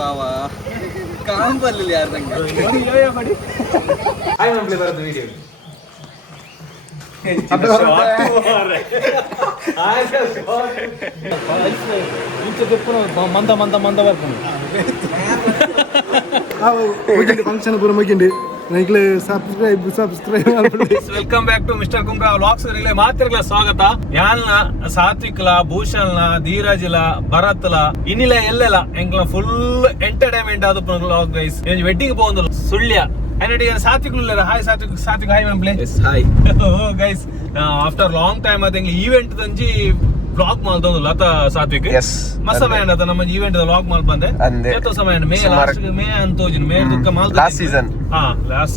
ಬಾವ ಕಾಮ್ ಬರ್ಲಿಲ್ಲ ಯಾರು ನಂಗೆ ಹಾಯ್ ಮಂಪ್ಲೆ ಬರೋದು ವಿಡಿಯೋ ಮಂದ ಮಂದ ಮಂದ ಬರ್ಕೊಂಡು ಫಂಕ್ಷನ್ ಪೂರ ಮುಗಿಂಡು ನನಗೆ subscribe welcome back to mister Kumbra vlogs ರಿಲೇ ಮಾತಿರ್ಲ ಸ್ವಾಗತ ಯಾನ್ಲ ಸಾತ್ವಿಕ್ಲ ಭೂಷಣ್ಲ ಧೀರಜ್ಲ ಭರತ್ಲ ಇನ್ನಿಲ ಎಲ್ಲೆಲ್ಲ ಎಂಕ್ಲ ಫುಲ್ ಎಂಟರ್ಟೈನ್ಮೆಂಟ್ ಆದ ವ್ಲಾಗ್ ಗೈಸ್ ವೆಡ್ಡಿಂಗ್ പോകുന്നു Sullia and Sathvik hi Sathvik hi ಮಂಪ್ಲೆ hi guys after long time ಅದಂಗೆ ಈವೆಂಟ್ ದಂಜಿ ವ್ಲಾಗ್ ಮಾಡ್ದೊಂದು ಲತ ಸಾತ್ವಿಕ್ ಮಸ್ತ ಮೇಂಡ್ ಅದ ನಮ್ಮ ಈವೆಂಟ್ ವ್ಲಾಗ್ ಮಾಲ್ ಬಂದೆ ಎತ್ತೋ ಸಮಯ ಮೇ ಅಂತೋಜಿನ ಮೇ ದುಃಖ ಮಾಲ್ ಲಾಸ್ಟ್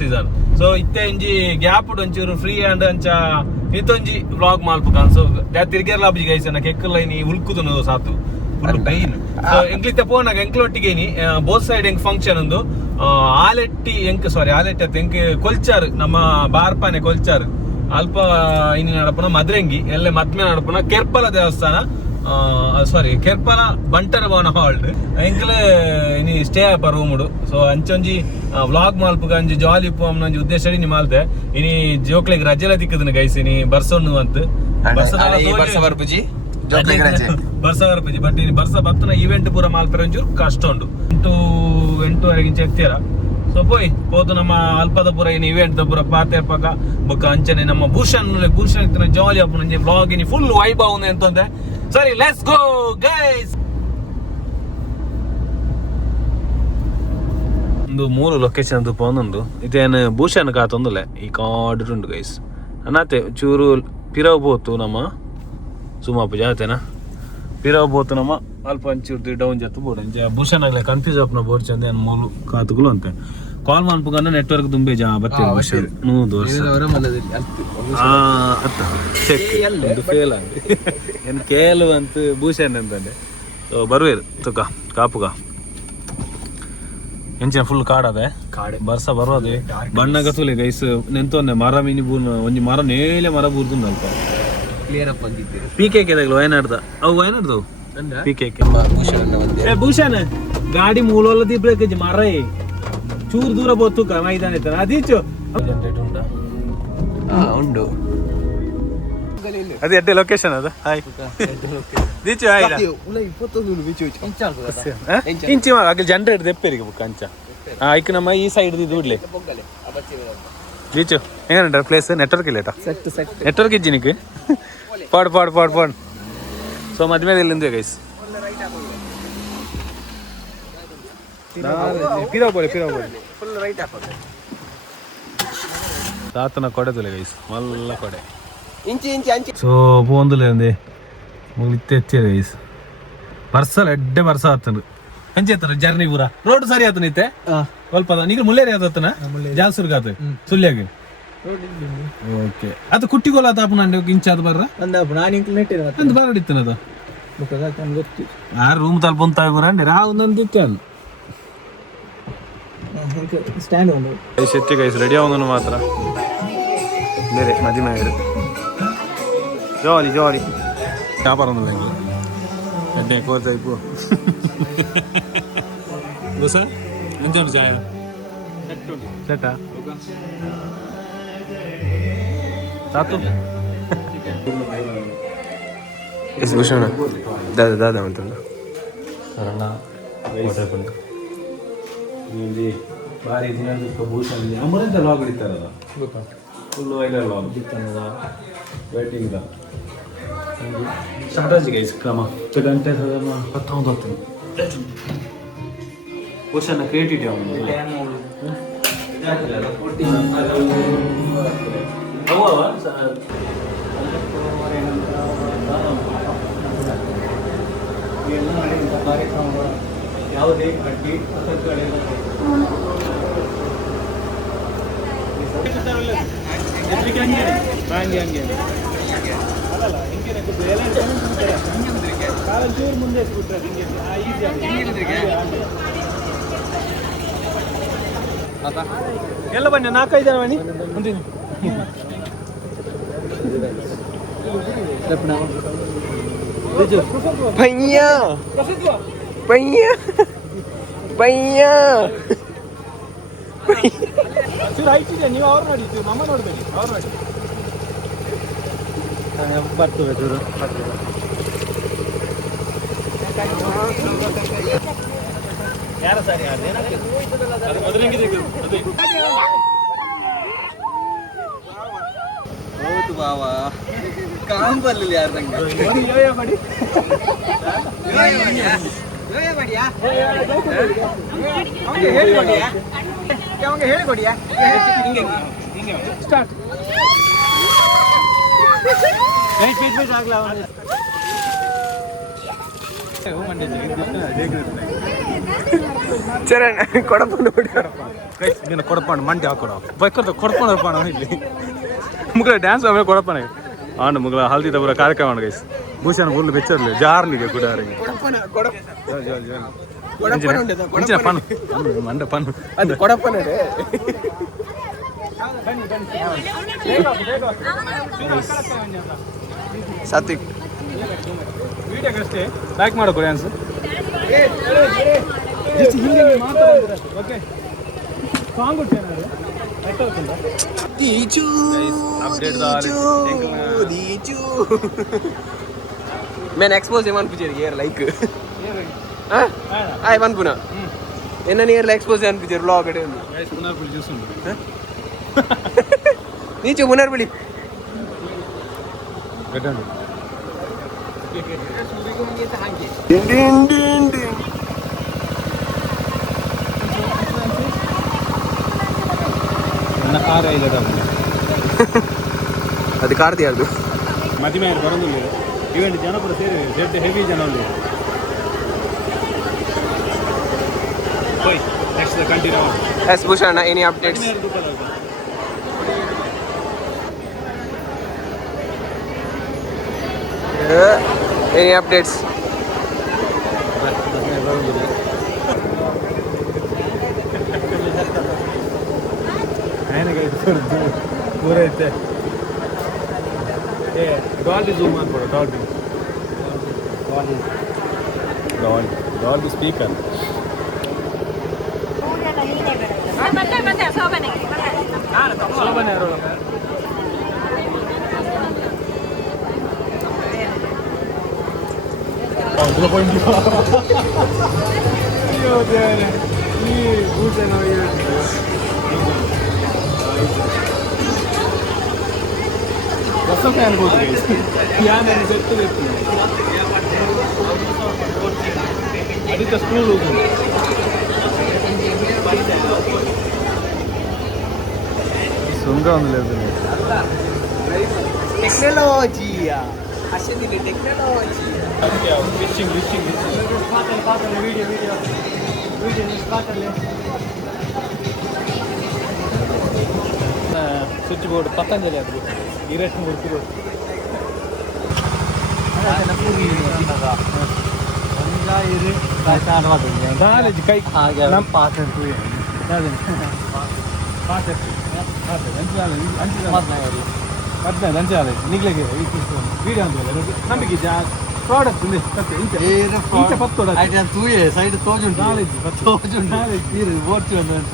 ಸೀಸನ್ ಸೊ ಇತ್ತೆ ಇಂಜಿ ಗ್ಯಾಪ್ ಒಂಚೂರು ಫ್ರೀ ಅಂಡ್ ಅಂಚ ಇತ್ತೊಂಜಿ ವ್ಲಾಗ್ ಮಾಲ್ಪಕ ಸೊ ತಿರ್ಗೇರ್ಲ ಅಬ್ಜಿ ಗೈಸ್ ಅನ್ನ ಕೆಕ್ಕಲ್ಲ ಇನಿ ಉಲ್ಕುದು ಸಾತು ಪೈನ್ ಸೊ ಎಂಕ್ಲಿತ್ತೆ ಪೋನಾಗ ಎಂಕ್ಲೊಟ್ಟಿಗೇನಿ ಬೋತ್ ಸೈಡ್ ಎಂಕ್ ಫಂಕ್ಷನ್ ಒಂದು ಆಲೆಟ್ಟಿ ಎಂಕ್ ಕೊಲ್ಚಾರ್ ನಮ್ಮ ಬಾರ್ಪಾನೆ ಕೊಲ್ಚಾರ್ ಅಲ್ಪ ಇನ್ನು ನಡಪನ ಮದ್ರಂಗಿ ಎಲ್ಲ ಮದ್ಮೆ ನಡಪನ ಕೆರ್ಪಲ ದೇವಸ್ಥಾನ ಕೆರ್ಪಲ ಬಂಟರ ಭವನ ಹಾಲ್ಡ್ ಎಂಕ್ಲೆ ಇನಿ ಸ್ಟೇ ಆಪ ರೂಮುಡು ಸೊ ಅಂಚೊಂಜಿ ವ್ಲಾಗ್ ಮಾಲ್ಪಗ ಅಂಜಿ ಜಾಲಿ ಪೋಮ್ ನಂಜಿ ಉದ್ದೇಶ ಇನಿ ಮಾಲ್ತೆ ಇನಿ ಜೋಕ್ಲೆಗ್ ರಜೆಲ ದಿಕ್ಕದನ ಗೈಸ್ ಇನಿ ಬರ್ಸೊನ್ನು ಅಂತ ಬರ್ಸವರ್ಪಜಿ ಬಟ್ ಇನಿ ಬರ್ಸ ಬತ್ತನ ಈವೆಂಟ್ ಪೂರ ಮಾಲ್ಪರ ಒಂಚೂರು ಕಷ್ಟ ಉಂಟು 8:30 ಎತ್ತೀರ ಸೊ ಪೋದು ನಮ್ಮ ಅಲ್ಪದ ಪೂರ ಇನ್ ಇವೆಂಟ್ ಪೂರ ಪಾತೆರ್ಪಕ ಬೊಕ್ಕ ಅಂಚನೆ ನಮ್ಮ ಭೂಷಣ್ ಇತ್ತಿನ ಜಾಲಿ ಅಪ್ಪ ನಂಜಿ ವ್ಲಾಗ್ ಇನಿ ಫುಲ್ ವೈಭವ ಅಂತಂದ್ರೆ ಸರಿ ಲೆಟ್ಸ್ ಗೋ ಗೈಸ್ ಒಂದು 3 ಲೊಕೇಶನ್ ಅಂತ ಪೋನೊಂದು ಇದೇನು ಭೂಷಣ್ ಕಾತೊಂದುಲೆ ಈ ಕಾಡುಂಡು ಗೈಸ್ ಅನಾತೆ ಚೂರು ಪಿರವ್ ಬೋತು ನಮ್ಮ ಸುಮಾಪು ಜಾತೆನಾ ಪಿರವ್ ಬೋತು ನಮ್ಮ ಅಲ್ಪ ಒಂಚೂರು ಡೌನ್ ಜತ್ತು ಬೋರ್ಡ್ ಭೂಷಣ್ ಆಗ್ಲೇ ಕನ್ಫ್ಯೂಸ್ ಆಪ್ನ ಬೋರ್ಡ್ ಚಂದ ಏನು 3 ಕಾತುಗಳು ಅಂತ ಕಾಲ್ ಮಾಡ್ಬೇಕಂದ್ರೆ ನೆಟ್ವರ್ಕ್ ತುಂಬೆ ಬರ್ತೀವಿ ಭೂಷಣ್ ಫೇಲ್ ಆಗಿ ಏನು ಕೇಳು ಅಂತ ಭೂಷಣ್ ಅಂತಂದೆ ಸೊ ಬರುವೇರು ತುಕ ಕಾಪುಗ ಎಂಚಿನ ಫುಲ್ ಕಾಡದೆ ಬರ್ಸ ಬರೋದೆ ಬಣ್ಣಗ ತುಲೆ ಗೈಸ್ ನೆಂತೊಂದೆ ಮರ ಮಿನಿ ಬೂನ್ ಒಂಜಿ ಮರ ನೇಲೆ ಮರ ಬೂರ್ದು ಅಲ್ಪ PKK ವಯನಾಡ್ದ ಅವು ವಯನಾಡ್ದವು PKK ಭೂಷಣ್ ಗಾಡಿ ಮೂಲೋಲ್ಲ ದಿಬ್ರಕ್ಕೆ ಮರ ಚೂರು ದೂರ ಬೋತು ಮೈದಾನ ಇತ್ತಾನ ಅದೀಚು ಉಂಡು ಅದು ಎಡ್ಡೆ ಲೊಕೇಶನ್ ಅದ ಹಾಯ್ ದೀಚು ಹಾಯ್ ಇಂಚಿ ಆಗಲಿ ಜನರೇಟ್ ದೆಪ್ಪೇರಿಗೆ ಬುಕ್ ಅಂಚ ಐಕ್ ನಮ್ಮ ಈ ಸೈಡ್ ದೂಡ್ಲೆ ದೀಚು ಹೆಂಗ ಪ್ಲೇಸ್ ನೆಟ್ವರ್ಕ್ ಇಲ್ಲ ನೆಟ್ವರ್ಕ್ ಇಜ್ಜಿ ನಿಕ್ ಪಾಡ್ ಸೊ ಮದ್ಮೇಲೆ ಇಲ್ಲಿಂದ ಗೈಸ್ ತಾತನ ಕೊಡೆದಲೆ ಗೈಸ್ ಮಲ್ಲ ಕೊಡೆ ಸೊ ಪೋಂದುಲೆ ಅಂದೆ ಮುಗಿತ್ತೆ ಗೈಸ್ ಬರ್ಸಲ್ ಎಡ್ಡೆ ಬರ್ಸ ಆತನು ಅಂಚೆ ಆತನ ಜರ್ನಿ ಪೂರ ರೋಡ್ ಸರಿ ಆತನ ಇತ್ತೆ ಸ್ವಲ್ಪ ನೀಗ ಮುಳ್ಳೇರಿ ಆತನ ಜಾಲ್ಸುರ್ಗ ಆತ ಸುಳ್ಯಾಗಿ ಓಕೆ ಅದು ಕುಟ್ಟಿಗೋಲ ಆತ ನಂಡೆ ಇಂಚಾದ ಬರ್ರ ಅಂದ್ ಬರಡಿತ್ತನದು ಆ ರೂಮ್ ತಲ್ಪ ಒಂತ ಬರಂಡೆ ರಾ ಒಂದೊಂದು ಇತ್ತೆ ಅದು ಶೆಟ್ಟಿ ಗೈಸ್ ರೆಡಿ ಆಗೋನು ಮಾತ್ರ ಬೇರೆ ಮದಿಮೆ ಜಾಲಿ ವ್ಯಾಪಾರ ಒಂದಿಲ್ಲ ಹೆಂಗೆ ಎಡ್ಡೆ ಕೋರ್ ಟೈಪು ಬಸ ಎಂಚುಂಟು ಚಾಯ ಸೆಟ್ಟಾ ಸಾತು ಎಸ್ ಭೂಷಣ ದಾದ ಅಂತಂದು ಸರಣ ಇಲ್ಲಿ ಭಾರಿ ದಿನ ಭೂಷಣ್ ಅಮರಂತ ಲಾಗ್ ಹಿಡಿತಾರಲ್ಲ ಫುಲ್ಲು ಐಲರ್ ಲಾಗ್ ಇತ್ತನ್ನದ ವೇಟಿಂಗ್ ಸ್ಟ್ರಾಟಜಿ ಗೈಸ್ ಕ್ರಮ ಗಂಟೆ ಸಾಧಾರಣ 19 ಭೂಷಣ ಕ್ರಿಯೇಟಿವಿಟಿ ಅವನು ಕಾರ್ಯಕ್ರಮಗಳ ಯಾವುದೇ ಅಡ್ಡಿ ಅಸಡ್ಗಳಿಲ್ಲ ಮುಂದೆ ಎಲ್ಲ ಬನ್ನಿ 4-5 ಜನ ಬನ್ನಿ Panya ಬಯ್ಯ ಚೂರು ಆಯ್ತಿದೆ, ನೀವು ಅವ್ರು ನೋಡಿ, ನಮ್ಮ ನೋಡ್ಬೇಡಿ, ಅವ್ರು ನೋಡಿ ಬರ್ತದೆ ಚೂರು. ಯಾರ ಸರಿ ಹೌದು ಬಾವ ಕಾಮ್ ಬರ್ಲಿಲ್ಲ ಯಾರು ನಂಗೆ ಹೇಳಿಕೊಡಿಯಾ ಹಿಂಗೆ ಸ್ಟಾರ್ಟ್ ಆಗ್ಲ ಚರಣ್ ಕೊಡಪ್ಪ ನೋಡಿ ನೀನು ಕೊಡಪ್ಪಾಣ ಮಂಡಿ ಹಾಕೊಡ ಬೈಕೊತ ಕೊಡ್ಕೊಂಡಪ್ಪ ನಾವು ಇಲ್ಲಿ ಮುಗ್ಲ ಡ್ಯಾನ್ಸ್ ಆಮೇಲೆ ಕೊಡಪ್ಪಣ ಆಂಡ್ ಮುಗ್ಲ ಹಲ್ದಿ ತಬರ ಕಾರ್ಯಕ್ರಮ ಗೈಸ್ ಭೂಷಣ ಫುಲ್ ಬೆಚ್ಚರ್ಲಿ ಜಾರ್ಲಿಗೆ ಗುಡಾರಿಗೆ ಪನ್ ಮಂಡ ಪನ್ ಅದು ಕೊಡಪ್ಪನ ಸಾತ್ವಿಕ್ ವಿಡಿಯೋಗಷ್ಟೇ ಲೈಕ್ ಮಾಡೋ ಡ್ಯಾನ್ಸ್ ಓಕೆ ಸಾಂಗ್ मैं एक्सपोज एमन पिक्चर यार लाइक हां आई वन पुना एन्न नियर एक्सपोज एमन पिक्चर व्लॉग अटे गाइस पुनर पुली చూస్తుంది नीचे पुनर पुली గడ్డండి डिन डिन डिन डिन ನನ್ನ ಕಾರ್ ಐಲದ ಅದು ಕಾರ್ತಿ ಅದು ಮದಿಮೆ ಬರೋದಿಲ್ಲ ಇವೆಂಟ್ ಜನ ಕೂಡ ಸೇರಿ ಜೆಡ್ ಹೆವಿ ಜನ ಅಲ್ಲಿ ಹೋಯ್ ನೆಕ್ಸ್ಟ್ ಕಂಟಿನ್ಯೂ ಎಸ್ Bhushan any updates any updates ಪೂರೈತೆ ಏ ಡಾಲ್ಬಿ ಝೂಮ್ ಮಾಡ್ಕೊಡು ಡಾಲ್ಬಿ ಡಾಲ್ಬಿ ಸ್ಪೀಕರ್ ಶೋಭನೆ ಯಾರು ಈ ಭೂಷಣ ಹೊಸ ಫ್ಯಾನ್ ಹೋಗಿ ಫ್ಯಾನ್ ಸೆಟ್ ಬೇಕು ಅದಕ್ಕೆ ಸ್ಕೂಲ್ ಹೋಗಿ ಸುಂಗ ಒಂದು లేదు ಟೆಕ್ನಾಲಜಿಯಾ ಅಷ್ಟೇ technology phishing phishing video video video start switchboard Patanjali ಅದು ಇರೆಕ್ಟ್ ಮಾಡ್ತಿರೋ ಕೈ ಹದಿನೈದು ನಿಗ್ಲಿಗೆ ವೀಡಿಯೋ ಅಂತ ನಂಬಿಕೆ ಪ್ರಾಡಕ್ಟ್ ಇಂಚ ಪತ್ತೋಡ ಸೈಡ್ ತೋಜುಂಟು ನಾಲೆಜ್ ನಾಲೆಜ್ ಓಡ್ತೀವಿ ಅಂತ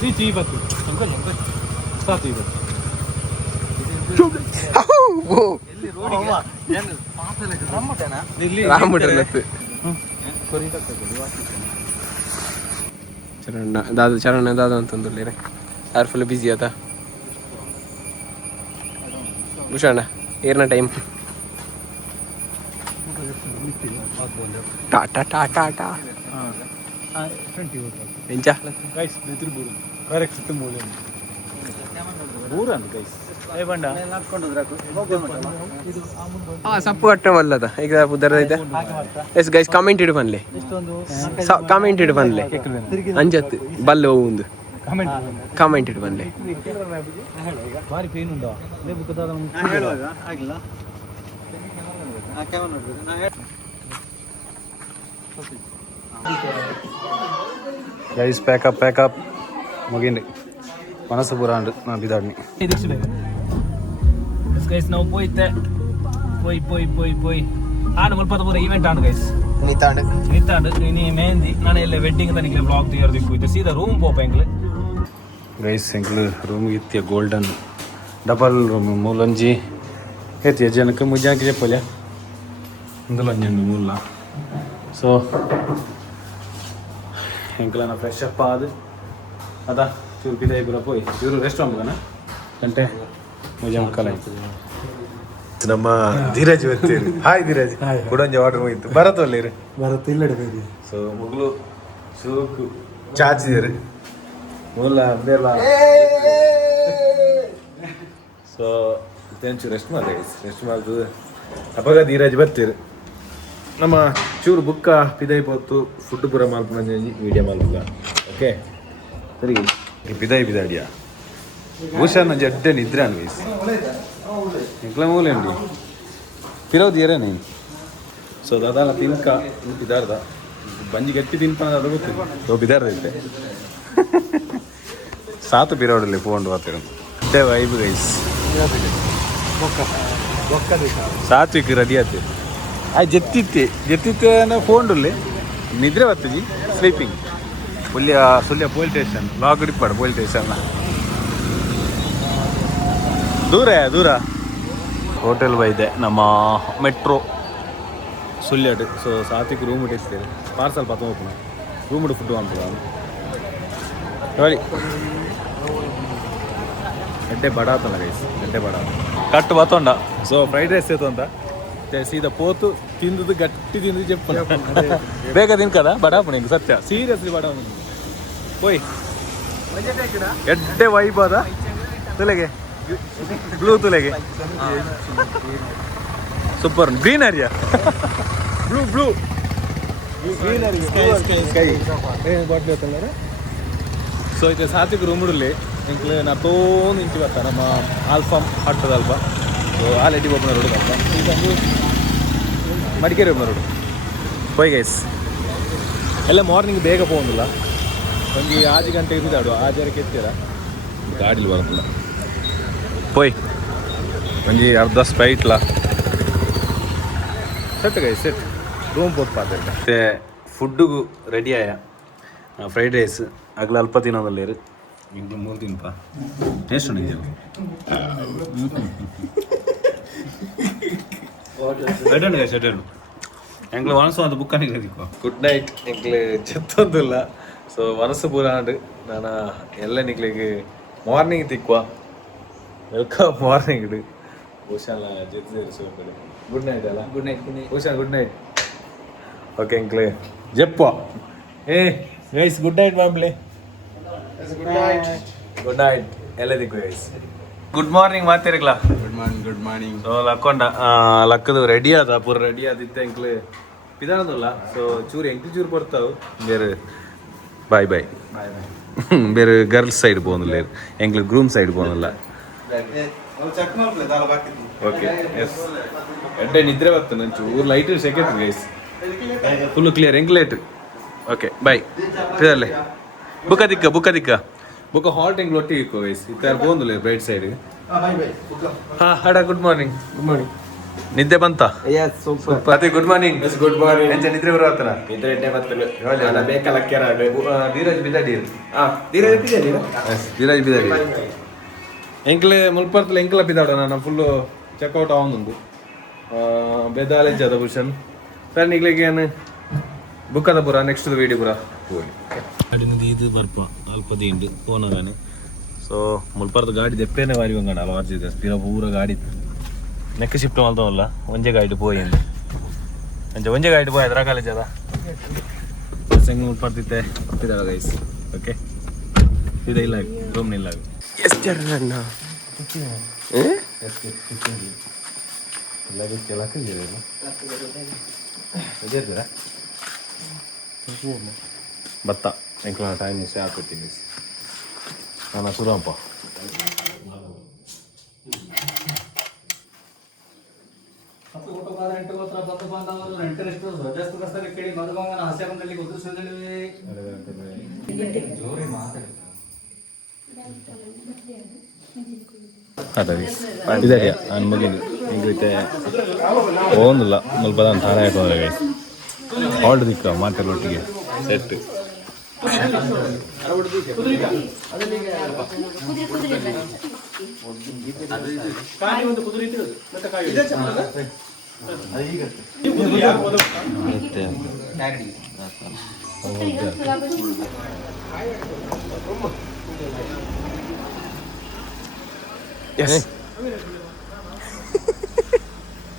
ಚೀಚಿ 20 ಸಾಕು 20 ರಾಮುಟರ್ಲತ್ತು ಚರಣ ದಾದ ಅಂತಂದ್ರೆ ಯಾರು ಫುಲ್ ಬಿಸಿ ಆತ ಭೂಷಣ ಏರ್ನ ಟೈಮ್ ಟಾಟಾ ಟಾಟಾ ಟಾ ಎಂಚ ಗೈಸ್ ನೆತಿರ್ಬೋದು ಕರೆಕ್ಟ್ ಸಿತ್ತು ಮೂಲೆ ಊರನ್ನು ಗೈಸ್ ಏ ಬಂಡ ಸಪ್ಪು ಕಟ್ಟ ಮಲ್ಲದ ಈಗ ಉದರದೈತೆ ಎಸ್ ಗೈಸ್ ಕಮೆಂಟ್ ಇಡು ಬನ್ಲೆ ಕಮೆಂಟ್ ಇಡು ಬನ್ಲೆ ಅಂಜತ್ತು ಬಲ್ಲೆ ಒಂದು ಕಮೆಂಟ್ ಇಡು ಬನ್ಲೆ ಭಾರಿ ಪೇನ್ ಉಂಟಾ ಆಗಿಲ್ಲ ಗೈಸ್ ಪ್ಯಾಕಪ್ ಮುಗಿಂಡಿ ಮನಸ್ಸು ಪೂರ ಉಂಟು ನಾ ಬಿದಾಡ್ನಿ ಗೈಸ್ ನಾವು ಪೋಯ್ತೆ ಪೋಯ್ ಆಂಡ್ ಮುಲ್ಪದ ಪೂರ ಈವೆಂಟ್ ಆಂಡ್ ಗೈಸ್ ನಿಂತಾಂಡು ಇನಿ ಮೆಹಂದಿ ನಾನು ಎಲ್ಲ ವೆಡ್ಡಿಂಗ್ ತನಿಗೆ ಬ್ಲಾಗ್ ತೆಗೆದಿಕ್ಕು ಇದು ಸೀದಾ ರೂಮ್ ಪೋಪ ಎಂಕ್ಲೆ ಗೈಸ್ ಎಂಕ್ಲು ರೂಮ್ ಇತ್ತಿಯ ಗೋಲ್ಡನ್ ಡಬಲ್ ರೂಮ್ ಮೂಲೊಂಜಿ ಏತಿಯ ಜನಕ್ಕೆ ಮುಜಾಕಿ చెప్పలే ఇందులో అంజండి మూల సో ఎంకలన ఫ్రెష్ అప్ ఆదు అదా చూరు కిదే కూడా పోయి చూరు రెస్టారెంట్ కదా అంటే ముజాం కలై ನಮ್ಮ ಧೀರಜ್ ಬರ್ತೀರಿ ಹಾಯ್ ಧೀರಜ್ ಕುಡಂಜ ವಾಟರ್ ಹೋಯ್ತು ಬರತ್ತಲ್ಲೇರಿ ಬರತ್ತೆ ಇಲ್ಲಡೆ ಬೇರೆ ಸೊ ಮುಗ್ಲು ಸೂಕು ಚಾಚಿದಿರಿ ಮೂಲ ಬೇಲ ಸೊ ತೆಂಚು ರೆಸ್ಟ್ ಮಾಡಿ ರೆಸ್ಟ್ ಮಾಡ್ದು ಅಪ್ಪಾಗ ಧೀರಜ್ ಬರ್ತೀರಿ ನಮ್ಮ ಚೂರು ಬುಕ್ಕ ಪಿದೈ ಪೊತ್ತು ಫುಡ್ ಪೂರ ಮಾಲ್ಪ ಮಂಜಿ ವೀಡಿಯೋ ಮಾಲ್ಪ ಓಕೆ ಸರಿ ಪಿದೈ ಪಿದಾಡಿಯಾ ಭೂಷಣ ಜಡ್ಡೆ ನಿದ್ರೆ ಅನ್ವಯಿಸಿ ఇంట్లో మూలేండి పిలవ తీయరా నేను సో దాదాపు తినక బిదారదా బంజి గట్టి తినిపన ಅದು ಗೊತ್ತಿಲ್ಲ ಓ ಬಿದಾರ್ದ ಐತೆ ಸಾತು ಪಿರೋಡಲ್ಲಿ ಫೋನ್ ಬರ್ತೀರ ಅದೇ ವೈಬ್ ಗೈಸ್ ಸಾತ್ವಿಕ್ ರೆಡಿ ಆಯ್ತು ಜೆತ್ತಿತ್ತೆ ಅನ್ನೋ ಫೋನ್ಡಲ್ಲಿ ನಿದ್ರೆ ಬರ್ತಜಿ ಸ್ಲೀಪಿಂಗ್ ಸುಳ್ಯ ಪೊಲೀಸ್ ಸ್ಟೇಷನ್ ಲಾಗ್ ಹಿಡಿಪಾಡು ಪೊಲೀಸ್ ಸ್ಟೇಷನ್ನ ದೂರ ಹೋಟೆಲ್ ಬೈದೆ ನಮ್ಮ ಮೆಟ್ರೋ ಸುಳ್ಯಡ್ ಸೊ ಸಾತಿಗೆ ರೂಮ್ ಇಟ್ಟಿರ್ತೇವೆ ಪಾರ್ಸಲ್ ಪತ್ತ ಹೋಗ್ತಾನೆ ರೂಮ್ ಇಟ್ಟು ಫುಡ್ ಅಂತ ಹೇಳಿ ಗಡ್ಡೆ ಬಡ ಆತಲ್ಲ ಗೈಸ್ ಗಡ್ಡೆ ಬಡ ಕಟ್ಟು ಬತ್ತೊಂಡ ಸೊ ಫ್ರೈಡ್ ರೈಸ್ ಏತು ಅಂತ ಸೀದಾ ಪೋತು ತಿಂದದು ಗಟ್ಟಿ ತಿಂದು చెప్ప ಬೇಗ ತಿನ್ಕದ ಬಡಾಪು ನಿಂಗೆ ಸತ್ಯ ಸೀರಿಯಸ್ಲಿ ಬಡಾಪು ಹೋಯ್ ಎಡ್ಡೆ ವೈಬ್ ಅದ ತಲೆಗೆ ಬ್ಲೂ ತುಲೆಗೆ ಸೂಪರ್ ಗ್ರೀನರಿಯಾ ಬ್ಲೂ ಗ್ರೀನರಿ ಸ್ಕೈ ಬಾಟ್ಲಿ ಹೋಗ್ತಾರ ಸೊ ಇದು ಸಾತ್ವಿಕ ರೂಮ್ಡಲ್ಲಿ ಇಂಕ್ಲೆ ನತ್ತೋಂದು ಇಂಚು ಬರ್ತಾ ನಮ್ಮ ಆಲ್ಫಾ ಹಟ್ಟದ ಅಲ್ಪ ಸೊ ಆಲ್ರೆಡಿ ಒಬ್ಬನ ರೋಡ್ ಅಲ್ಪ ಈಗ ಮಡಿಕೇರಿ ಒಬ್ಬನ ರೋಡ್ ಹೋಯ್ ಗೈಸ್ ಎಲ್ಲ ಮಾರ್ನಿಂಗ್ ಬೇಗ ಹೋಗೋದಿಲ್ಲ ಒಂದು 6 ಗಂಟೆ ಇರುದಾಡು 6 ಎತ್ತೀರ ಗಾಡಿಲಿ ಬರೋದಿಲ್ಲ పోయి మంచి అర్ధ స్పైట్లా సెట్ గై సెట్ రూమ్ పోతు ಪಾತೆ ಫುಡ್ಡುಗೂ ರೆಡಿ ಆಯ ಫ್ರೈಡ್ ರೈಸ್ ಆಗಲ ಅಲ್ಪ ತಿನ್ನೋದಲ್ಲೇರು ಇಂದು 3 ತಿನ್ಪ ಟೇಸ್ಟ್ ಉಂಟು ಅಡ್ಡಂಡು ಗೈಸ್ ಅಡ್ಡಂಡು ಎಂಗ್ಳು ವನಸು ಅಂತ ಬುಕ್ಕನಿಗೆ ಅದಕ್ಕೋ ಗುಡ್ ನೈಟ್ ಎಂಗ್ಳು ಚೆತ್ತೊಂದಿಲ್ಲ ಸೊ ವನಸು ಪೂರಾಂಡು ನಾನು ಎಲ್ಲ ನಿಗ್ಲಿಗೆ ಮಾರ್ನಿಂಗ್ ತಿಕ್ಕುವ ವೆಲ್ಕಮ್ ಮಾರ್ನಿಂಗ್ ಇಡು ಭೂಷಾಲ ಜೊತೆ ಗುಡ್ ನೈಟ್ ಅಲ್ಲ ಗುಡ್ ನೈಟ್ ಭೂಷಾಲ್ ಗುಡ್ ನೈಟ್ ಓಕೆ ಅಂಕ್ಲೆ ಜಪ್ಪ ಏ ಗೈಸ್ ಗುಡ್ ನೈಟ್ ಮಾಮ್ಲೆ ಗುಡ್ ನೈಟ್ ಎಲ್ಲದಕ್ಕೂ ಗೈಸ್ ಗುಡ್ ಮಾರ್ನಿಂಗ್ ಮಾತಿರಲ್ಲ ಗುಡ್ ಮಾರ್ನಿಂಗ್ ಸೊ ಲಕ್ಕೊಂಡ ಲಕ್ಕದು ರೆಡಿ ಆದ ಪೂರ ರೆಡಿ ಆದಿತ್ತೆ ಅಂಕ್ಲೆ ಪಿದಾನದಲ್ಲ ಸೊ ಚೂರು ಎಂಟು ಚೂರು ಬರ್ತಾವು ಬೇರೆ ಬಾಯ್ ಬೇರೆ ಗರ್ಲ್ಸ್ ಸೈಡ್ പോകുന്നില്ല ಎಂಕ್ಲೆ ಗ್ರೂಮ್ ಸೈಡ್ പോകുന്നിಲ್ಲ ಓಕೆ ಎಸ್ ಎಡ್ಡೆ ನಿದ್ರೆ ಬರ್ತದೆ ನಂಚು ಊರು light second guys full clear ಎಂಕ್ ಲೈಟ್ ಓಕೆ ಬಾಯ್ ಇದಲ್ಲೇ ಬುಕ್ಕ ಬುಕ್ಕ ಹಾಟ್ ಎಂಗ್ ಒಟ್ಟಿಗೆ ಇಕ್ಕೋ ಗೈಸ್ ಇತ್ತಾರು പോകുന്നിಲ್ಲ ರೈಟ್ ಸೈಡ್ ಹಾ ಹಡ ಗುಡ್ ಮಾರ್ನಿಂಗ್ ನಿದ್ದೆ ಬಂತ ಅತಿ ಗುಡ್ ಮಾರ್ನಿಂಗ್ ಎಂಚ ನಿದ್ರೆ ಬರುವತ್ತನ ಧೀರಜ್ ಬಿದ್ದಾಡಿ ಎಂಕ್ಲೆ ಮುಲ್ಪರ್ತಲ ಎಂಕ್ಲ ಬಿದ್ದಾಡ ನಾನು ಫುಲ್ಲು ಚೆಕ್ಔಟ್ ಆವೊಂದುಂಡು ಬೆದಾಲೆಂಚ ಅದ ಭೂಷಣ್ ಸರ್ ನಿಗ್ಲಿಗೆ ಏನು ಬುಕ್ಕದ ಪೂರ ನೆಕ್ಸ್ಟ್ ವೀಡಿಯೋ ಪೂರ ಹೋಗಿ ಗಾಡಿನದು ಇದು ಬರ್ಪ ಅಲ್ಪ ದಿಂಡು ಫೋನಾಗಾನೆ ಸೊ ಮುಲ್ಪರ್ದ ಗಾಡಿ ದೆಪ್ಪೇನೆ ವಾರಿ ಬಂಗಣ ಅಲ್ವಾರ್ಜಿದೆ ಸ್ಪಿರ ಪೂರ ಗಾಡಿ ನೆಕ್ ಶಿಫ್ಟ್ ಮಾಡ್ತಾವಲ್ಲ ಒಂಜೆ ಗಾಡಿ ಪೋಯಿಂದು ಅಂಚೆ ಒಂಜೆ ಗಾಡಿ ಪೋಯ್ ಅದ್ರ ಕಾಲೇಜ್ ಅದ ಸಂಗ್ ಮುಲ್ಪರ್ತಿತ್ತೆ ಇದಾವ ಗೈಸ್ ಓಕೆ ಇದೆ ಇಲ್ಲ ರೂಮ್ ಇಲ್ಲ ಎಷ್ಟು ಜನ ಭತ್ತ ಎಂಕ್ಲ ಟೈಮ್ ಸೇ ಹಾಕೋತೀನಿ ನಾನು ಸುರಪ್ಪ ಅದೇ ನಾನು ಮಗಿದ್ದು ಹಿಂಗೈತೆ ಹೋಗಿಲ್ಲ ಸ್ವಲ್ಪ ತಾನೇ ಹಾಕೋದ್ರೆ ಹಾಲ್ಡ್ ದಿಕ್ಕ ಮಾತೆಲ್ಲೊಟ್ಟಿಗೆ ಸೆಟ್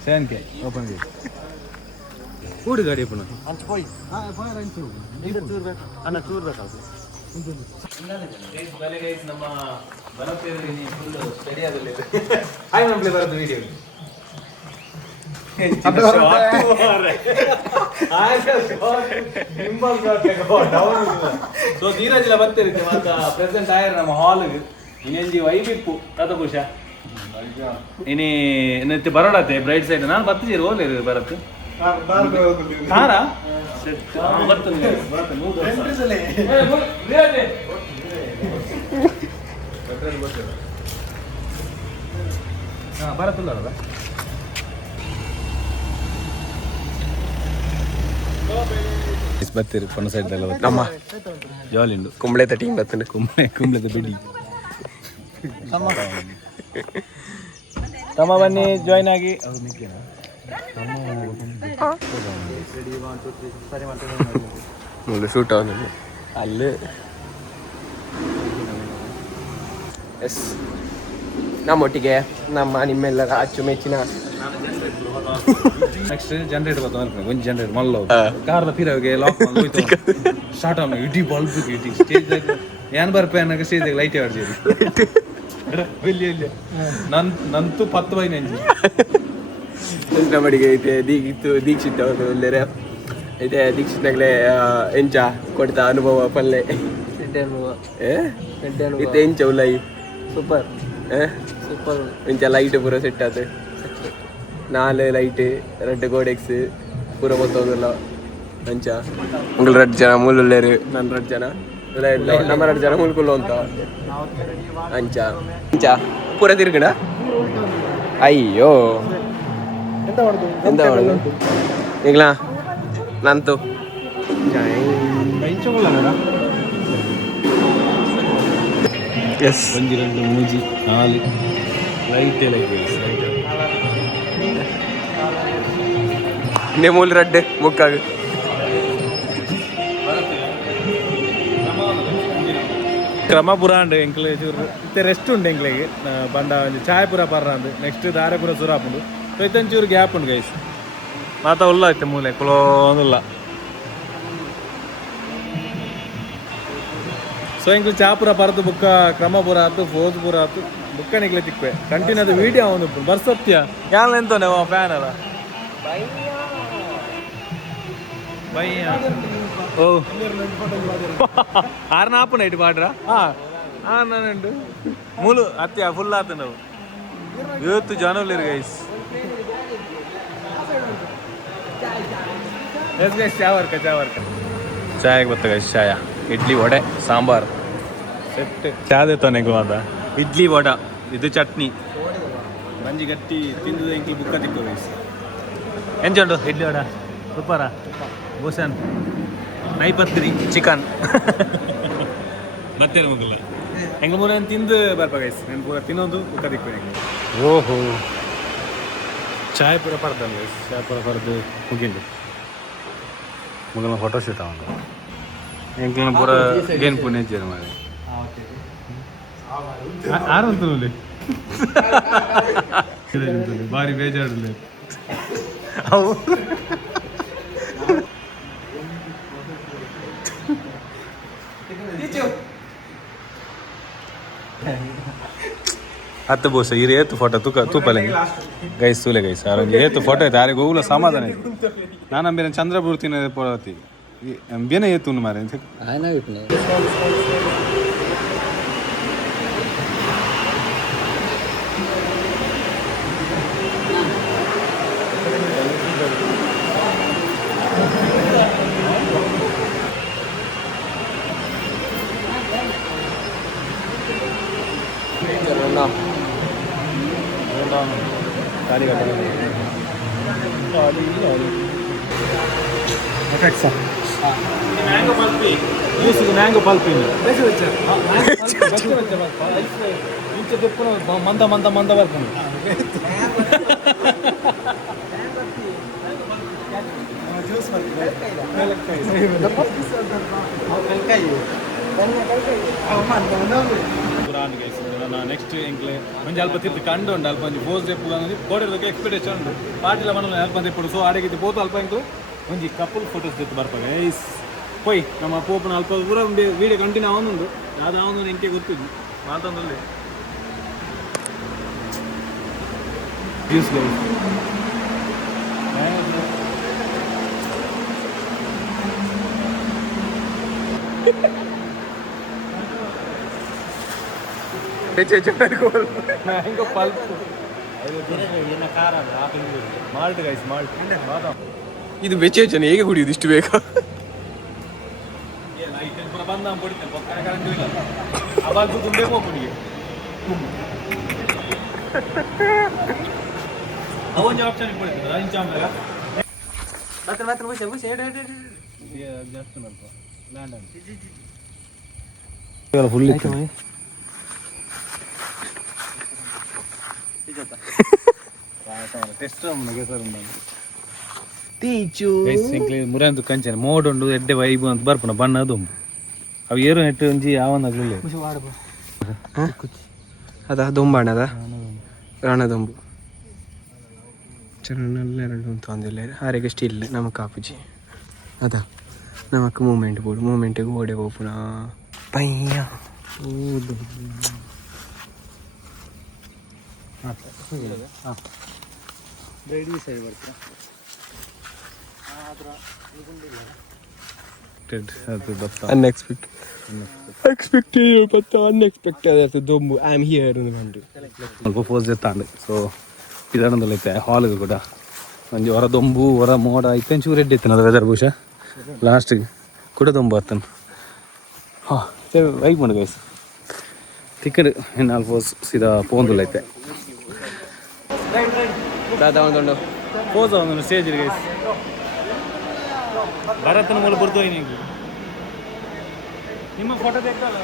ಸೇನ್ಕೆ ಓಪನ್ ಕೂಡಿ ಗಾಡಿ ಪುನಃ ನಮ್ಮ ಸ್ಟೇಡಿಯಾದಲ್ಲಿ ಹಾಯ್ ಮಂಪ್ಲಿ ಬರೋದು ವಿಡಿಯೋ ಸೊ ಧೀರಜಿಲ ಬರ್ತಿರುತ್ತೆ ಮಾತ ಪ್ರೆಸೆಂಟ್ ಆಯ್ರ ನಮ್ಮ ಹಾಲ್ಗೆ ಇನ್ನೆಂಜಿ ವೈಬಿಪ್ಪು ತಾತ ಖುಷ ಇನಿ ನೆತ್ತಿ ಬರೋಡತ್ತೆ ಬ್ರೈಟ್ ಸೈಡ್ ನಾನು ಬರ್ತಿದ್ದೀರಿ ಹೋಗ್ಲಿ ಬರತ್ತೆ ಹಾರಾ ಬರತ್ತಿಲ್ಲ ಬರ್ತೀರಿ ಪೊನ್ನ ಸೈಡ್ ನಮ್ಮ ಜಾಲಿ ಉಂಟು ಕುಂಬಳೆದ ಟೀಮ್ ಬರ್ತದೆ ಕುಂಬ್ಳದ ಬಿಡಿ ತಮ್ಮ ಬನ್ನಿ ಜಾಯ್ನ್ ಆಗಿ ಶೂಟ್ ಆಗೋದು ಅಲ್ಲಿ ಎಸ್ ನಮ್ಮೊಟ್ಟಿಗೆ ನಮ್ಮ ನಿಮ್ಮೆಲ್ಲರ ಅಚ್ಚುಮೆಚ್ಚಿನ ನೆಕ್ಸ್ಟ್ ಜನರೇಟರ್ ಬರ್ತಾನೆ ಒಂದು ಜನರೇಟರ್ ಮಲ್ಲ ಕಾರ್ದ ಪಿರವಿಗೆ ಲಾಕ್ ಸ್ಟಾರ್ಟ್ ಆಗ ಇಡೀ ಬಲ್ಬ್ ಇಡೀ ಸ್ಟೇಜ್ ಏನ್ ಬರ್ಪೆ ಅನ್ನೋ ಸ್ಟೇಜ್ ಲೈಟ್ ಆಡ್ತೀವಿ ನಂತು 10 ಬೈ ನೆಂಜಿ ನಮ್ಮಡಿಗೆ ಐತೆ ದೀಕ್ಷಿತ್ ಅವರು ಒಳ್ಳೆಯ ಐತೆ ದೀಕ್ಷಿತ್ನಾಗಲೇ ಎಂಚ ಕೊಡ್ತಾ ಅನುಭವ ಪಲ್ಲೆ ಇತ್ತೆ ಎಂಚ ಉಲ್ಲೈ ಸೂಪರ್ ಸೂಪರ್ ಎಂಚ ಲೈಟ್ ಪೂರ ಸೆಟ್ ಆತು 4 ಲೈಟ್ 2 ಗೋಡೆಕ್ಸ್ ಪೂರ ಗೊತ್ತೋದಿಲ್ಲ ಅಂಚ ಉಂಗ್ಳು 2 ಜನ ಮೂಲರು ನಾನು 2 ಜನ ನಮ್ಮ 2 ಜನ ಮುಲ್ಕುಲ್ಲು ಅಂತ ಅಂಚ ಅಂಚ ಪೂರ ತಿರ್ಗಣ ಅಯ್ಯೋ ಎಂತ ಮಾಡುದು ಈಗಲ ನಂತು ಎಸ್ 1 2 3 4 ಲೈಟ್ ಇನ್ನೇ ಮೂಲ 2 ಮುಕ್ಕಾಗ ಕ್ರಮ ಪುರ ಉಂಡು ಎಂಕ್ಲೆ ಚೂರು ಇತ್ತೆ ರೆಸ್ಟ್ ಉಂಡು ಎಂಕ್ಲೆಗೆ ಬಂಡ ಒಂದು ಚಾಯ್ ಪುರ ಪರ್ರಂದು ನೆಕ್ಸ್ಟ್ ದಾರೆ ಪುರ ಸುರಾಪುಂಡು ಸೊ ಇತ್ತೊಂಚೂರು ಗ್ಯಾಪ್ ಉಂಡು ಗೈಸ್ ಮಾತ ಉಲ್ಲ ಐತೆ ಮೂಲೆ ಕುಲೋಂದುಲ್ಲ ಸೊ ಎಂಕ್ಲು ಚಾಪುರ ಪರದು ಬುಕ್ಕ ಕ್ರಮಪುರ ಆತು ಫೋಜ್ಪುರ ಆತು ಬುಕ್ಕ ನಿಕ್ಲೆ ತಿಕ್ವೆ ಕಂಟಿನ್ಯೂ ಅದು ವಿಡಿಯೋ ಅವನು ಬರ್ಸತ್ಯ ಯಾನ್ ಎಂತೋನೆ ಫ್ಯಾನ್ ಅಲ್ಲ ಬೈಯ ಓ ಆರ್ನ ಆಪನ ಇಟ್ಟು ಪಾಡ್ರಾ ನಾನುಂಡು ಮೂಲು ಅತ್ಯ ಫುಲ್ ಆತ ನಾವು ಇವತ್ತು ಜಾನುಲಿರ್ ಗೈಸ್ ಎಸ್ ಗೈಸ್ ಚಾವರ್ಕ ಚಾಯಗೆ ಬತ್ತ ಗೈಸ್ ಚಾಯ ಇಡ್ಲಿ ವಡೆ ಸಾಂಬಾರ್ ಸೆಟ್ ಚಾದೆ ನೆಗು ಅದ ಇಡ್ಲಿ ವಡ ಇದು ಚಟ್ನಿ ಮಂಜಿ ಗಟ್ಟಿ ತಿಂದು ಎಂಕಿ ಬುಕ್ಕ ತಿಕ್ಕು ಗೈಸ್ ಎಂಜುಂಡು ಇಡ್ಲಿ ವಡ ಸೂಪರ ಭೂಷಣ್ ನೈಪತ್ರಿ ಚಿಕನ್ ಮತ್ತೇನು ಮಗಲ್ಲ ಹೆಂಗ ಮೂರ ತಿಂದು ಬರ್ಪ ಗೈಸ್ ನಾನು ಪೂರ ತಿನ್ನೋದು ಬುಕ್ಕ ತಿಕ್ಕು ಓಹೋ ಚಾಯ್ ಪೂರ ಪರ್ದಲ್ಲ ಗೈಸ್ ಚಾಯ್ ಪೂರ ಪರ್ದು ಮುಗಿಂದು ಮುಗಲ ಫೋಟೋ ಶೂಟ್ ಆಗ ಎಂಕ್ಲ ಪೂರ ಗೇನ್ ಪುಣ್ಯ ಜೇರ್ ಮಾಡಿ ಆರಂತ ಭಾರಿ ಬೇಜಾರಲ್ಲ ಅವು ಹತ್ತು ಬೋಸ ಇರು ಏತು ಫೋಟೋ ತೂಪಲ್ಲ ಗೈಸ್ ತೂಲೆ ಗೈಸ್ ಆರಂಜಿ ಏತು ಫೋಟೋ ಐತೆ ಆರಿಗೆ ಹೋಗ್ಲ ಸಮಾಧಾನ ಐತೆ ನಾನು ಅಂಬೇನ ಚಂದ್ರಪೂರ್ತಿನ ಪೋಡತಿ ಬೇನ ಏತು ಮಾರೆ ಮ್ಯಾಂಗೋ ಪಲ್ಪಿ ಜ್ಯೂಸಿಗೆ ಮ್ಯಾಂಗೋ ಪಲ್ಪಿ ಮಂದ ಮಂದ ಮಂದ ಬರ್ಕೊಂಡು ನೆಕ್ಸ್ಟ್ ಎಂಕ್ಲೆ ಮಂಜಿ ಅಲ್ಪ ತಿರ್ತಿ ಕಂಡು ಉಂಡು ಅಲ್ಪ ಒಂಜಿ ಪೋಸ್ ಎಪ್ಪು ಕೋಡಿರೋದಕ್ಕೆ ಎಕ್ಸ್ಪೆಕ್ಟೇಷನ್ ಉಂಡು ಪಾಟಿಲ ಮನಲ್ಲ ಅಲ್ಪ ಎప్పుడు ಸೊ ಆಡಗಿದ್ದು ಪೋತು ಅಲ್ಪ ಇಂಕು ಒಂಜಿ ಕಪಲ್ ಫೋಟೋಸ್ ತೆತ್ತು ಬರ್ಪಾಗ ಐಸ್ ಪೋಯ್ ನಮ್ಮ ಪೋಪನ ಅಲ್ಪ ಪೂರ ವೀಡಿಯೋ ಕಂಟಿನ್ಯೂ ಅವನುಂಡು ಅದು ಅವನು ಎಂಕೆ ಗೊತ್ತಿದ್ದು ಮಾತಂದಲ್ಲಿ juice mango pulp malt guys malt ಇದು ಬೆಚ್ಚೇಚನೆ ಹೇಗೆ ಕುಡಿಯುದು ಇಷ್ಟು ಬೇಕಾ ಬಂದ ಪಡಿತೇನೆ ಕರೆಂಟ್ ಇಲ್ಲ ಅವಾಗ ತುಂಬೇ ಹೋಗ್ಬಿಡಿಗೆ ಅವೊಂದು ಆಪ್ಷನ್ ಕೊಡ್ತಿದ್ರು ಇಂಚ ಆಮ್ರಾಗ ಜಾಸ್ತಿ ಅಲ್ಪ ಲ್ಯಾಂಡ್ ಫುಲ್ ಇತ್ತು ಮುರಂದು ಕಂಚನ ಮೋಡುಂಡು ಎಡ್ಡೆ ವೈಬು ಅಂತ ಬರ್ಪುನ ಬಣ್ಣ ಅದು ಅವು ಏರು ನೆಟ್ಟು ಒಂಜಿ ಯಾವನಾಗ್ಲಿಲ್ಲ ಅದ ದೊಂಬಾಣ ಅದ ರಣದೊಂಬು ചെറുനെല്ലാം തോന്നില്ല ആരെയൊക്കെ സ്റ്റില്ല നമുക്ക് ആപ്പിച്ച് അതാ നമുക്ക് മൂവ്മെൻറ്റ് പോടും മൂവ്മെൻറ്റ് കൂടെ പോപ്പുണ പയ്യ ಸ್ವಲ್ಪ ಫೋಸ್ ಎತ್ತಾಂಡು ಸೊ ಇದನ್ನೊಂದಲ್ಲೈತೆ ಹಾಲ್ಗೆ ಕೂಡ ಒಂಜಿ ಹೊರ ದೊಂಬು ಹೊರ ಮೋಡ ಇತ್ತೇನು ಚೂರು ಎಡ್ಡೆ ಇತ್ತನ ಅದು ವೆದರ್ ಬಹುಶಃ ಲಾಸ್ಟಿಗೆ ಕೂಡ ದೊಂಬು ಆತನು ಹಾಂ ಸರಿ ವೈಕ್ ಮಾಡಿ ಗೈಸ್ ತಿಕ್ಕಡು ಇನ್ನು ಆಲ್ಫೋಸ್ ಸೀದಾ ಪೋಂದುಲೈತೆ ದಾದಾ ಒಂದುಂಡು ಪೋಸ ಒಂದು ಸ್ಟೇಜ್ ಗೈಸ್ ಭರತನ ಮೂಲ ಬರ್ತು ನಿಮಗೆ ನಿಮ್ಮ ಫೋಟೋ ತೆಗ್ದಲ್ಲ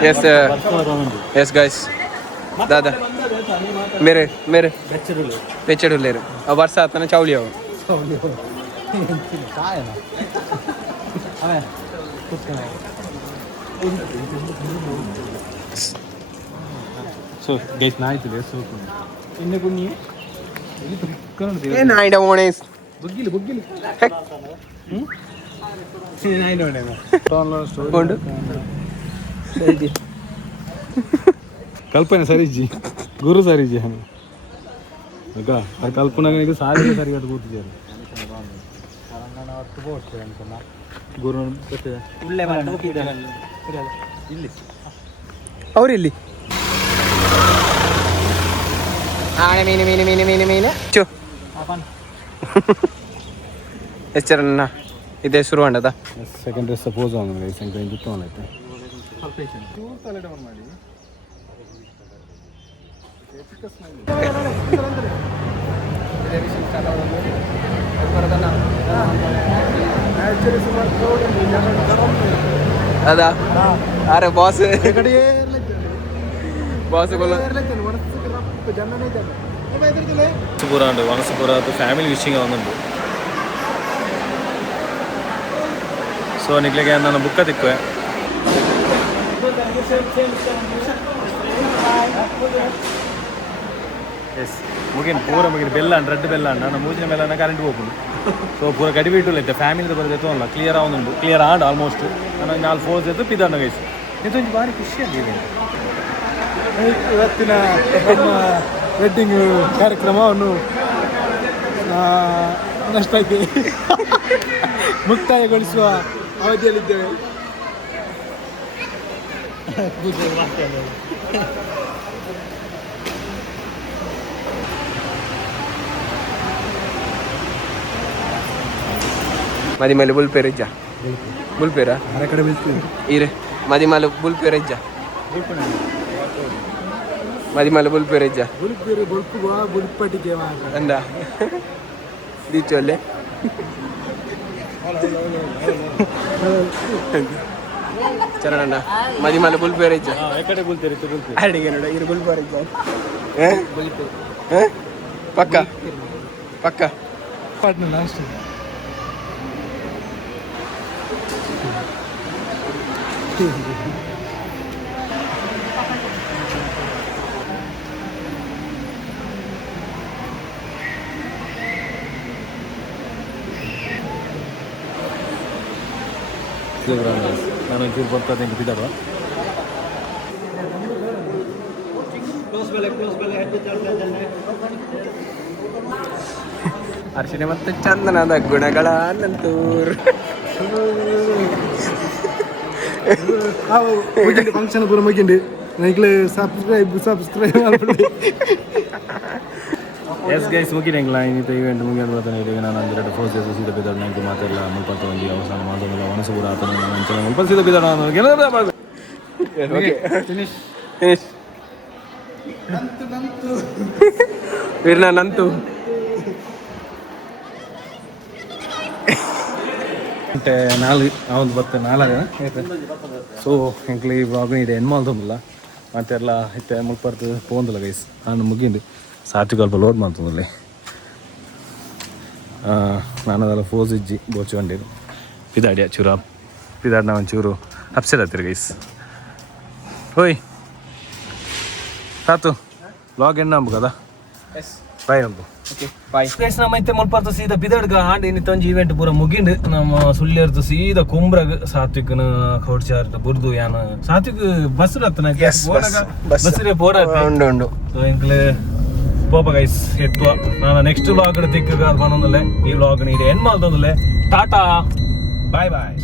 Yes, yes guys. दादा मेरे मेरे बेचड़ ले रहे अब वर्षा आता ना चावली आओ ಸೊ ಗೈಸ್ ನಾಯ್ತು ಸೊ ಇನ್ನು ಕುನ್ನಿ ए नाइट ओनेस ಬುಗ್ಗಿಲು ಬುಗ್ಗಿಲು ಕಲ್ಪನೆ ಸರಿಜಿ ಗುರು ಸರಿಜಿ ಈಗ ಆ ಕಲ್ಪನೆಗೆ ಸಾರಿಗೆ ಸರಿ ಅದು ಕೂತಿದ್ದಾರೆ ಗುರು ಇಲ್ಲಿ ಅವರಿಲ್ಲಿ ಆನೆ ಮೀನು ಮೀನು ಮೀನು ಮೀನು ಮೀನು ಚು ಎಚ್ಚರನ್ನ ಇದೇ ಶುರು ಮಾಡದ ಸೆಕೆಂಡ್ ಡ್ರೆಸ್ ಸಪೋಸ್ ಆಗಿದೆ ಸೆಕೆಂಡ್ ಗಿಫ್ಟ್ ಆನೈತೆ ಅದ ಅರೆ ಬಾಸ್ ಬಾಸ್ വനസപുര ഉണ്ട് വനസപുരത്ത് ഫാമിലി വിഷിങ് വന്നുണ്ട് ಸೊ ನಿಕ್ಲಿಗೆ ನಾನು ಬುಕ್ಕ ತಿಕ್ಕುವೆ ಎಸ್ ಮುಗಿನ ಪೂರ ಮುಗಿನ ಬೆಲ್ಲ ರೆಡ್ ಬೆಲ್ಲ ನಾನು ಮೂಜಿನ ಮೇಲೆ ಕರೆಂಟ್ ಹೋಗ್ಬೋದು ಸೊ ಪೂರ ಗಡಿ ಬಿಟ್ಟು ಇತ್ತೆ ಫ್ಯಾಮಿಲಿ ಬರೋದು ಅಲ್ಲ ಕ್ಲಿಯರ್ ಆಗುಂಡು ಕ್ಲಿಯರ್ ಆಡ್ ಆಲ್ಮೋಸ್ಟ್ ನಾನು 4 ಫೋರ್ಸ್ ಎತ್ತು ಪಿದಾಂಡ ಗೈಸ್ ಇದೊಂದು ಭಾರಿ ಖುಷಿ ಆಗಿದೆ ಇವತ್ತಿನ ನಮ್ಮ ವೆಡ್ಡಿಂಗ್ ಕಾರ್ಯಕ್ರಮವನ್ನು ನಷ್ಟಕ್ಕೆ ಮುಕ್ತಾಯಗೊಳಿಸುವ ಅವಧಿಯಲ್ಲಿದ್ದೇವೆ. ಮದಿಮಲೆ ಬುಲ್ಪೇರಿಜ್ಜ ಬುಲ್ಪೇರ ಅರೆ ಕಡೆ ಬೀಳ್ತೀವಿ ಇರೆ ಮದಿಮಲೆ ಬುಲ್ಪೇರಿಜ್ಜ ಮದಿಮಲ್ಲ ಬುಲ್ಪೇರೆಜ್ಜ ಬುಲ್ಪೇರಿ ಬುಲ್ಪುವ ಬುಲ್ಪಟ್ಟಿಗೆ ಅಂದ ದೀಚೊಲ್ಲೆ ಚರಣಣ್ಣ ಮದಿಮಲ್ಲ ಬುಲ್ಪೇರೆಜ್ಜ ಎಕಡೆ ಬುಲ್ತೇರಿ ಅಡಿಗೆ ನೋಡ ಇರು ಬುಲ್ಪೇರೆಜ್ಜ ಪಕ್ಕ ಪಕ್ಕ ಪಾಟ್ನ ಲಾಸ್ಟ್ ನಾನು ಒಂಚೂರು ಬರ್ತದೆ ಅಂತ ಬಿದ್ದಾಡುವ ಅರ್ಶಿನ ಮತ್ತು ಚಂದನದ ಗುಣಗಳ ನಂತೂರ್ ಫಂಕ್ಷನ್ ಪೂರ ಮುಗಿಂಡು ನನಗೆ ಸಬ್ಸ್ಕ್ರೈಬ್ ಮಾಡ್ಬಿಡಿ ಎಸ್ ಗೈಸ್ ಮುಗಿದಂಗಿಲ್ಲ ಇನ್ನಿತ ಇವೆಂಟ್ ಮುಗಿಯೋದು ಬರ್ತಾನೆ ಇದೆ ನಾನು ಅಂದರೆ ಫೋರ್ಸಸ್ ಸೀದಾ ಬಿದ್ದಾడు ನನಗೆ ಮಾತೆಲ್ಲ ಮುಲ್ಪ ಒಂದು ಅವಸರ ಮಾಡೋದಿಲ್ಲ ಒಣಸು ಕೂಡ ಆತ ನನ್ನ ಮುಲ್ಪ ಸೀದಾ ಬಿದ್ದಾడు ನನಗೆ ಫಿನಿಶ್ ವೀರ್ನ ನಂತು అంటే 4 ಅವನು ಬರ್ತೇನೆ 4 ಸೊ ಎಂಕ್ಲಿ ಈ ಬ್ಲಾಗ್ ಇದೆ ಏನು ಮಾಡ್ತಂದಿಲ್ಲ ಮತ್ತೆಲ್ಲ ಇತ್ತೆ ಮುಲ್ಪರ್ದು ಪೋಂದಿಲ್ಲ ಗೈಸ್ ನಾನು ಮುಗಿಂದು ಸಾತ್ವಿಕ ಅಲ್ಪ ಲೋಡ್ ಮಾಡ್ತಂದಲ್ಲಿ ನಾನು ಅದೆಲ್ಲ ಫೋಸ್ ಇಜ್ಜಿ ಬೋಚ್ಕೊಂಡಿರು ಪಿದಾಡಿಯ ಚೂರು ಪಿದಾಡ್ ನಾವು ಒಂಚೂರು ಅಪ್ಸೆಟ್ ಆಗ್ತೀರಿ ಗೈಸ್ ಹೋಯ್ ಸಾತು ಬ್ಲಾಗ್ ಎಣ್ಣ ಅಂಬು ಕದಾ ಬಾಯ್ ಅಂಬು ಗೈಸ್ ನಮ್ಮ ಐತೆ ಮುಲ್ಪರ್ದು ಸೀದಾ ಬಿದಡ್ಗ ಹಾಂಡ್ ಏನಿತ್ತು ಒಂಜಿ ಈವೆಂಟ್ ಪೂರ ಮುಗಿಂಡು ನಮ್ಮ ಸುಳ್ಳಿಯರ್ದು ಸೀದಾ ಕುಂಬ್ರಗ್ ಸಾತ್ವಿಕನ ಕೌಡ್ಚಾರ್ ಬುರ್ದು ಯಾನ ಸಾತ್ವಿಕ್ ಬಸ್ ರತ್ನ ಬಸ್ಸೇ ಪೋಡ ಉಂಡು ಸೊ ಎಂಕ್ಲೆ ಪೋಪ ಗೈಸ್ ಎತ್ತುವ ನಾನು ನೆಕ್ಸ್ಟ್ ವ್ಲಾಗ್ ತಿಕ್ಕ ಬಂದೊಂದಲ್ಲೇ ಈ ವ್ಲಾಗ್ ನೀಡಿ ಎಂಡ್ ಮಾಡ್ದೊಂದಲ್ಲೇ ಟಾಟಾ ಬಾಯ್ ಬಾಯ್